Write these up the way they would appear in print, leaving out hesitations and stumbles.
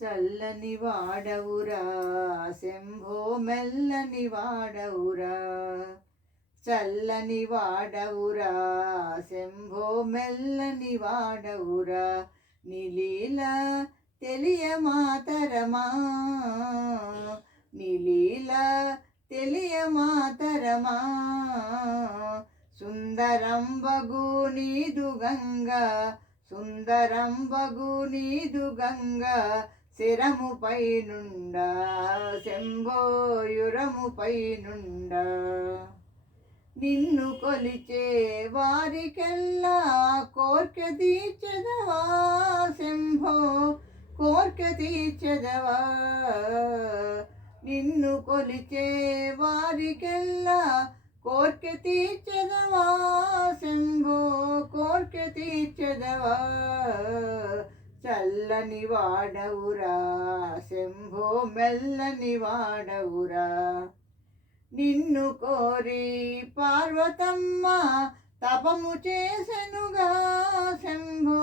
చల్లని వాడవురా శంభో మెల్లని వాడవురా, చల్లని వాడవురా శంభో మెల్లని వాడవురా, నిలీల తెలియ మాతరమా, నిలీల తెలియ మాతరమా, సుందరంబగు నీదు గంగా, సుందరంబగు నీదు గంగా, శిరముపై నుండా శంభోయురముపై నుండా, నిన్ను కొలిచే వారికెల్లా కోర్కె తీర్చెదవా శంభో, కోర్కె తీర్చెదవా, నిన్ను కొలిచే వారికెల్లా కోర్కె తీర్చెదవా శంభో, కోర్కె తీర్చెదవా, చల్లని వాడవురా శంభో మెల్లని వాడవురా, నిన్ను కోరి పార్వతమ్మ తపము చేసెనుగా శంభో,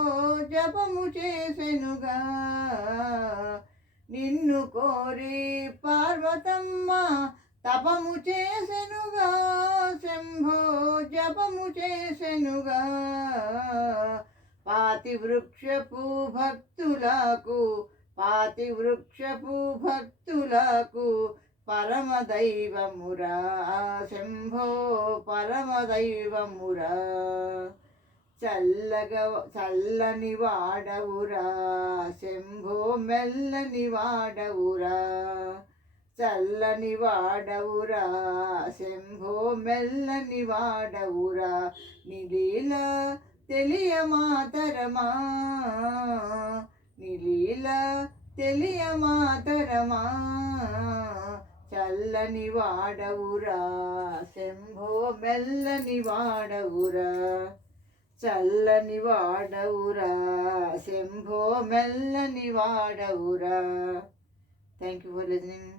జపము చేసెనుగా, నిన్ను కోరి పార్వతమ్మ తపము చేసెనుగా శంభో, జపము చేసెనుగా, పాతివృక్షపు భక్తులకు, పాతివృక్షపు భక్తులకు పరమదైవమురా శంభో, పరమదైవమురా, చల్లని వాడవురా శంభో మెల్లని వాడవురా, చల్లని వాడవురా శంభో మెల్లని వాడవురా, నిలీల తెలియ మాతరమా, నిలీల తెలియ మాతరమా, చల్లని వాడవురా శంభో మెల్లని వాడవురా, చల్లని వాడవురా శంభో మెల్లని వాడవురా. Thank you for listening.